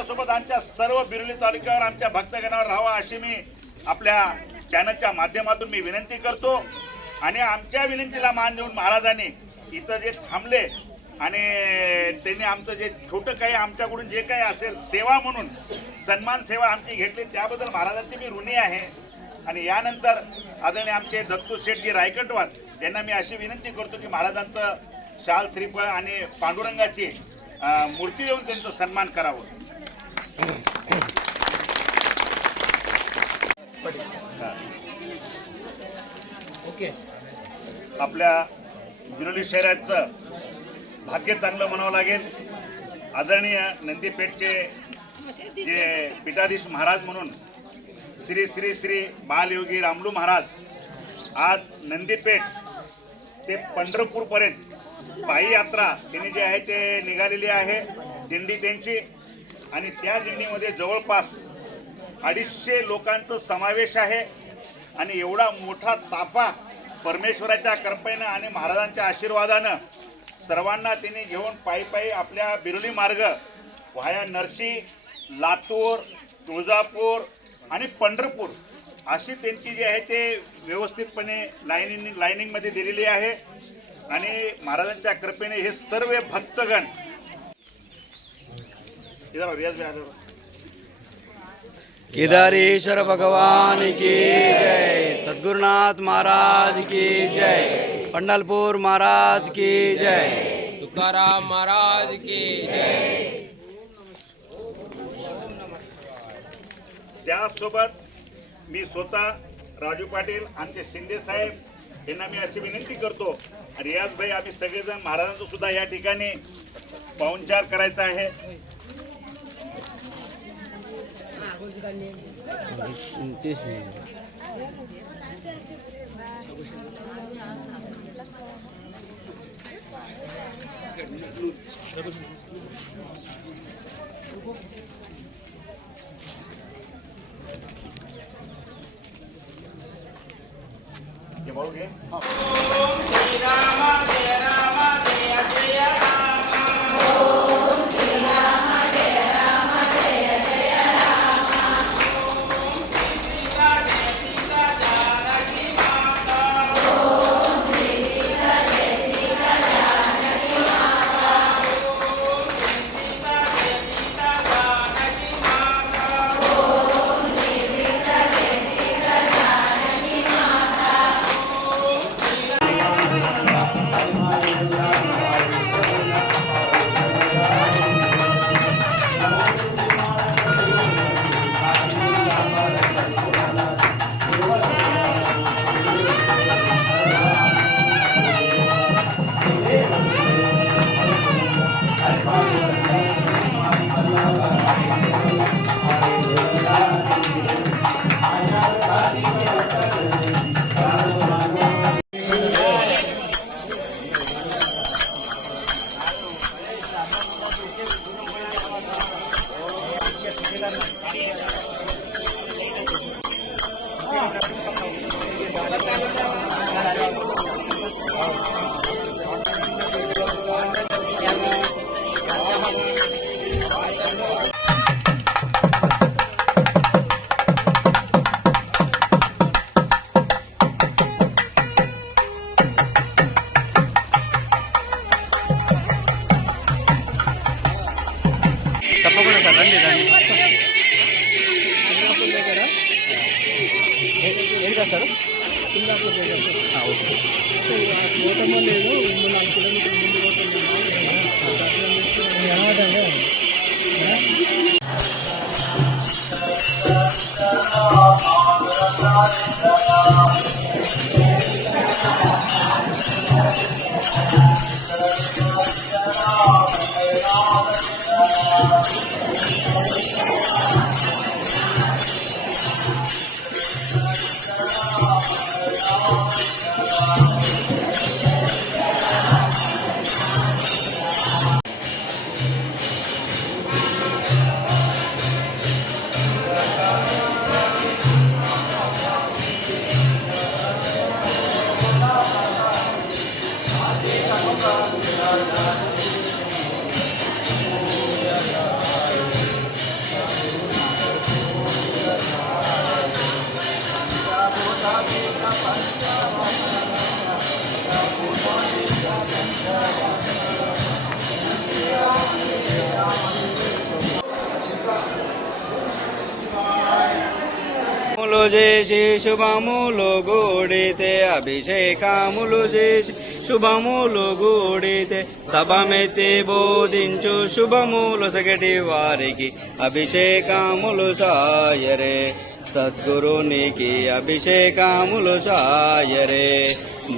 आमच्यासोबत आमच्या सर्व बिरोली तालुक्यावर आमच्या भक्तगणावर राहावा अशी मी आपल्या चॅनलच्या माध्यमातून मी विनंती करतो। आणि आमच्या विनंतीला मान देऊन महाराजांनी इथं जे थांबले आणि त्यांनी आमचं जे छोटं काही आमच्याकडून जे काही असेल सेवा म्हणून सन्मान सेवा आमची घेतली त्याबद्दल महाराजांची मी ऋणी आहे। आणि यानंतर आदरणीय आमचे दत्तू शेठजी रायकटवार यांना मी अशी विनंती करतो की महाराजांचं शाल श्रीफळ आणि पांडुरंगाची मूर्ती देऊन त्यांचा सन्मान करावं। ओके, आपल्या बिरोली शहराचं भाग्य चांगलं म्हणावं लागेल। आदरणीय नंदीपेठचे जे पीठाधीश महाराज म्हणून श्री श्री श्री बालयोगी रामलू महाराज आज नंदीपेठ ते पंढरपूरपर्यंत पायी यात्रा त्यांनी जे आहे ते निघालेली आहे दिंडी त्यांची। आणि त्या दिंडीमध्ये जवळपास 250 लोकांचा समावेश आहे। आणि एवढा मोठा ताफा परमेश्वराच्या कृपेनं आणि महाराजांच्या आशीर्वादानं सर्वांना त्यांनी घेऊन पायी पायी आपल्या बिरोली मार्ग व्हाया नरसी, लातूर, तुळजापूर आणि पंढरपूर अशी त्यांची जी आहे ते व्यवस्थितपणे लाईनिंगमध्ये दिलेली आहे। आणि महाराजांच्या कृपेने हे सर्व भक्तगण केदारेश्वर भगवान की जय, सद्गुरुनाथ महाराज की जय, पंढरपूर महाराज की जय, तुकाराम महाराज की जय। त्यासोबत मी स्वतः राजू पाटील आमचे शिंदे साहेब यांना मी अशी विनंती करतो। रियाज भाई आम्ही सगळेजण महाराजांचं सुद्धा या ठिकाणी पाहुणचार करायचा आहे। పూజలు చేసి శుభములు గూడితే అభిషేకములు చేసి శుభములు గూడితే సభమెత్తి బోధించు శుభములు సగటి వారికి అభిషేకములు సాయరే సద్గురునికి అభిషేకములు సాయరే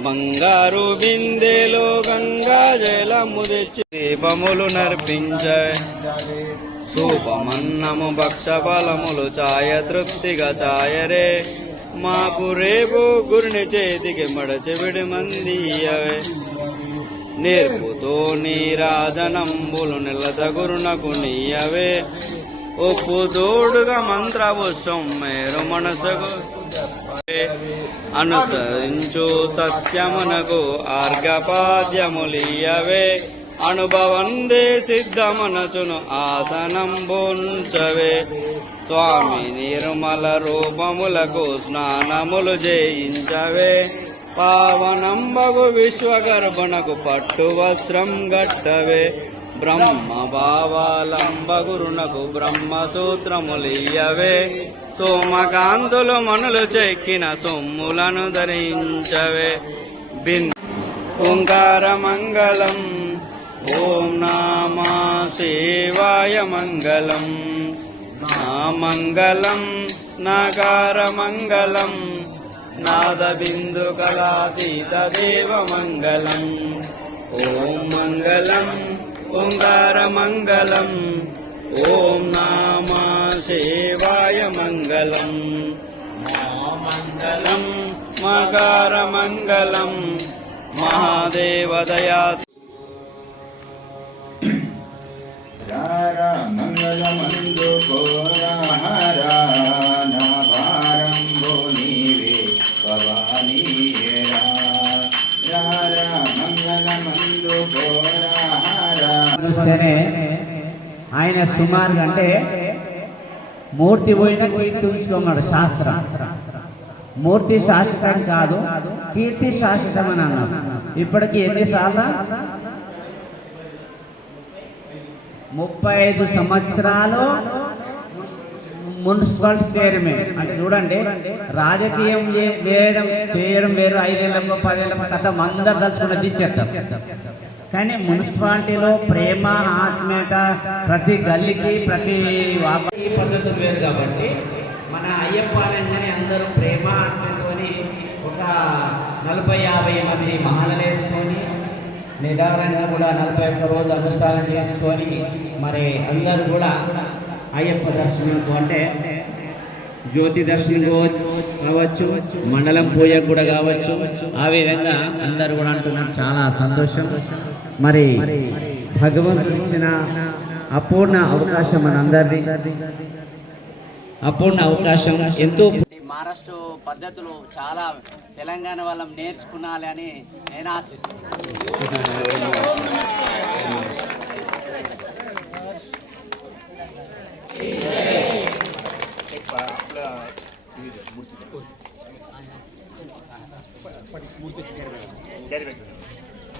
బంగారు బిందెలో గంగా జలము తెచ్చి దీపములు నర్పించే శుభమన్నము భక్ష ఫలములు ఛాయ తృప్తిగా ఛాయరే మాకు రేపు గురుని చేతికి మడచెవిడి మందియవే నేర్పుతో నీరాజనంబులు నిలత గురునకు నీయవే ఒప్పు తోడుగా మంత్రపు సొమ్మేరు మనసుకు అనుసరించు సత్యమునకు ఆర్ఘపాద్యములియవే అనుభవందే సిద్ధమనచును ఆసనంబుంచవే స్వామి నిర్మల రూపములకు స్నానములు చేయించవే పావనంబగు విశ్వగర్భునకు పట్టు వస్త్రం గట్టవే బ్రహ్మ భావాలంబ గురునకు బ్రహ్మసూత్రములియవే సోమకాంతులు మనులు చెక్కిన సొమ్ములను ధరించవే ఓంకార మంగళం ఓం నామా శివాయ మంగళం మంగళం నకార మంగళం నాద బిందు కళాతీత దేవ మంగళం ఓం మంగళం ఓంకార మంగళం ఓం నామా శివాయ మంగళం మంగళం మకార మంగళం మహాదేవదయా మంగళమందు కోరారా నవారంభో నీవే భవానీరా మంగళమందు కోరారా చూస్తేనే ఆయన సుమారుగా అంటే మూర్తి పోయిన కీర్తి ఉంచుకోమన్నాడు శాస్త్రం. మూర్తి శాశ్వతం కాదు, కీర్తి శాశ్వతం అని అన్నాడు. ఇప్పటికి ఎన్నిసార్లు 35 సంవత్సరాలు మున్సిపల్ చైర్మన్ అంటే చూడండి, రాజకీయం చేయడం వేరు, 5 ఏళ్ళకో 10 ఏళ్ళకో కథ అందరు తలుచుకున్న తీర్చేస్తారు. కానీ మున్సిపాలిటీలో ప్రేమ ఆత్మీయత ప్రతి గల్లీకి ప్రతి ఈ పద్ధతులు వేరు. కాబట్టి మన అయ్యప్ప అనేది అందరూ ప్రేమ ఆత్మీయతని ఒక 40-50 మంది మహాలు వేసుకొని నిదానంగా కూడా 41 రోజు అనుష్ఠానం చేసుకొని మరి అందరూ కూడా అయ్యప్ప దర్శనంకు అంటే జ్యోతి దర్శనం కావచ్చు, మండలం పూజ కూడా కావచ్చు. ఆ విధంగా అందరూ కూడా అంటున్నారు. చాలా సంతోషం. మరి భగవంతుడు ఇచ్చిన అపూర్ణ అవకాశం మనందరిది, అపూర్ణ అవకాశం. ఎంతో మహారాష్ట్ర పద్ధతులు చాలా తెలంగాణ వాళ్ళం నేర్చుకున్నాలి అని నేను ఆశిస్తున్నాను.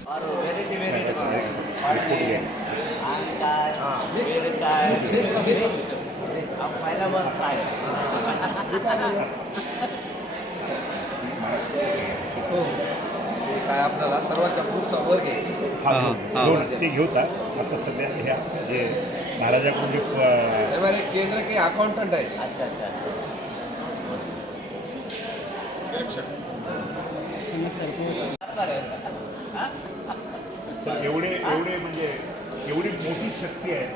వారు వెరైటీ पहिला वर्ष आहे. काय आपल्याला सर्वांच्या पुढचा वर्ग आहे. ते घेऊता आता सध्या ह्या जे महाराजाकडून जे केंद्र के अकाउंटंट आहे. अच्छा अच्छा अच्छा. एवढे म्हणजे एवढी मोठी शक्ती आहे.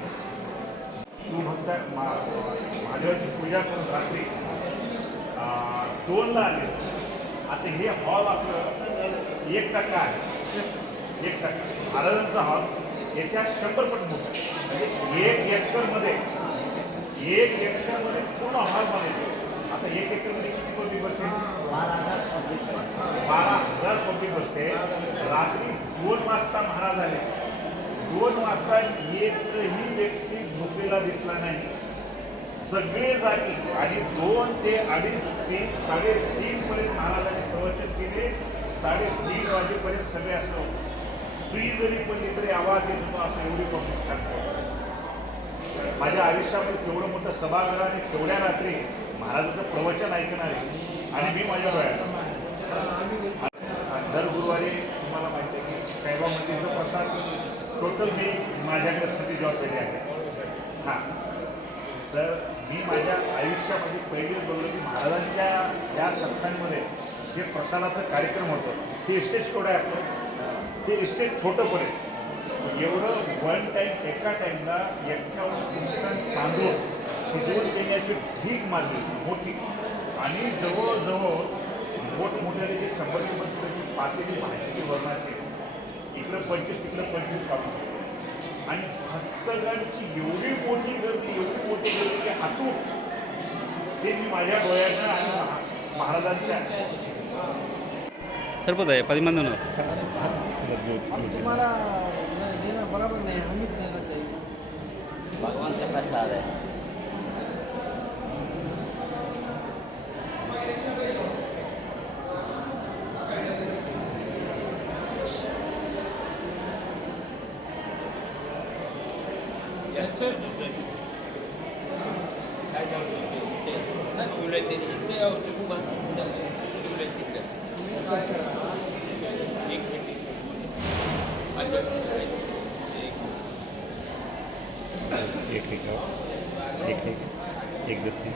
शिवभक्त महादेवाची पूजा करून रात्री 2ला आले. आता हे हॉल आपलं 1% आहे. 1% महाराजांचा हॉल याच्या 100 पट मोठा. म्हणजे 1 एकरमध्ये पूर्ण हॉल बनायचे. आता 1 एकरमध्ये किती पब्लिक बसते? 12,000 पब्लिक बसते. रात्री 2 वाजता महाराज आले. 2 वाजता एकही व्यक्ती झोपेला दिसला नाही. सगळे जागी. आणि 2 ते 2:30, 3, 3:30 पर्यंत महाराजांनी प्रवचन केले. 3:30 वाजेपर्यंत सगळे असं सुई जरी पडली तरी आवाज येत होता. असं एवढी पब्लिक शांत. माझ्या आयुष्यामध्ये तेवढं मोठं सभागृह आणि तेवढ्या रात्री महाराजांचं प्रवचन ऐकणार आहे आणि मी माझ्या डोळ्यात दर गुरुवारी तुम्हाला माहिती आहे की कैवामतीचा प्रसाद टोटल मी माझ्याकडे सगळी जबाबदारी आहे. हां, तर मी माझ्या आयुष्यामध्ये पहिलेच बघलं की महाराजांच्या या सत्संगमध्ये जे प्रसादाचं कार्यक्रम होतं ते इस्टेज केवढं आहे आपलं, ते इस्टेज छोटं पडेल एवढं वन टाईम एका टाईमला 51 क्विंटल तांदूळ शिजवून देण्याची भीक मारली मोठी आणि जवळजवळ मोठमोठ्याने जे 100 पातेली माहिती वर्णाचे इकडं 25 तिकडं 25 काढून आणि भक्तगणांची एवढी मोठी गर्दी की हातून ते मी माझ्या डोळ्यानं आणि महाराजांच्या सरपत आहे 10 मंदी तुम्हाला देणं बरोबर नाही, हमीच देणं चाहिए. भगवान का प्रसाद है. एक दस्ती